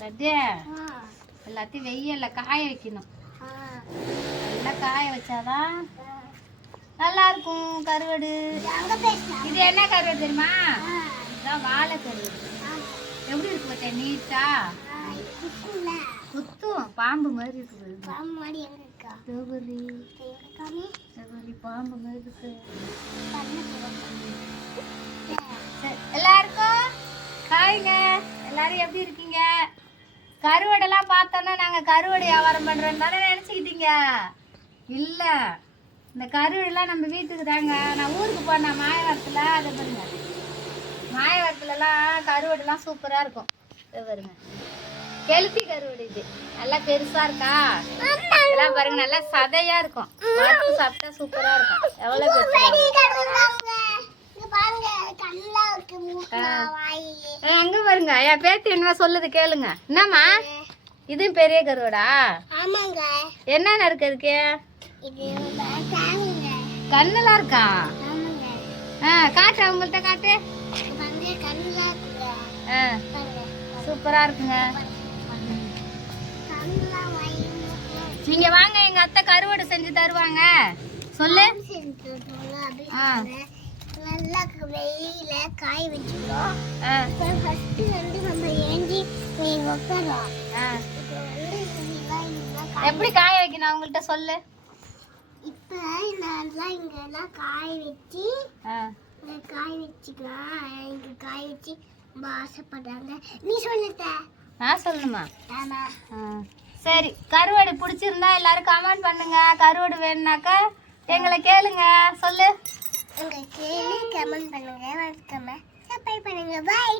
சத்யா எல்லாத்தையும் வெயில்ல காய வைக்கணும். நல்லா காய வச்சாதான் நல்லா இருக்கும் கருவாடு. இது என்ன கருவாடு தெரியுமா? இதுதான் வாழை கருவாடு. எப்படி இருக்கு பார்த்தா நீட்டா குத்தும் பாம்பு மாதிரி இருக்குது. பாம்பு மாதிரி இருக்கு. எல்லாருக்கும் ஹாய்ங்க. எல்லாரும் எப்படி இருக்கீங்க? கருவாடெல்லாம் பார்த்தோன்னா நாங்கள் கருவாடு வியாபாரம் பண்ணுறோன்னு தானே நினச்சிக்கிட்டீங்க. இல்லை, இந்த கருவாடெல்லாம் நம்ம வீட்டுக்கு தாங்க. நான் ஊருக்கு போனேன் மாயவரத்தில். அதை பாருங்க, மாயவரத்துலலாம் கருவாடுலாம் சூப்பராக இருக்கும். இதை பாருங்க, கெளுத்தி கருவாடு. இது நல்லா பெருசாக இருக்கா? இதெல்லாம் பாருங்க, நல்லா சதையாக இருக்கும். வறுத்து சாப்பிட்டா சூப்பராக இருக்கும். எவ்வளோ அங்க பாருங்க, என் பேத்தி என்ன சொல்லுது கேளுங்க. என்னம்மா இதுவும் பெரிய கருவாடா? என்னென்ன இருக்கு இருக்கு? கண்ணுலாம் இருக்கா? காட்டு, அவங்கள்ட்ட காட்டு. சூப்பரா இருக்குங்க. நீங்க வாங்க, எங்க அத்தை கருவாடு செஞ்சு தருவாங்க. சொல்லு. நல்லா வெயில காய வச்சுக்கணும். எப்படி காய வைக்கணும் அவங்கள்ட்ட சொல்லு. இப்ப நல்லா இங்கெல்லாம் காய வச்சுக்கலாம். இங்க காய வச்சு ரொம்ப ஆசைப்படுறாங்க. நீ சொல்லுத? நான் சொல்லணுமா? சரி, கருவாடு பிடிச்சிருந்தா எல்லாரும் கமெண்ட் பண்ணுங்க. கருவாடு வேணும்னாக்கா எங்களை கேளுங்க. சொல்லு. கமெண்ட் பண்ணுங்க, சப்ஸ்கிரைப் பண்ணுங்க. பாய்.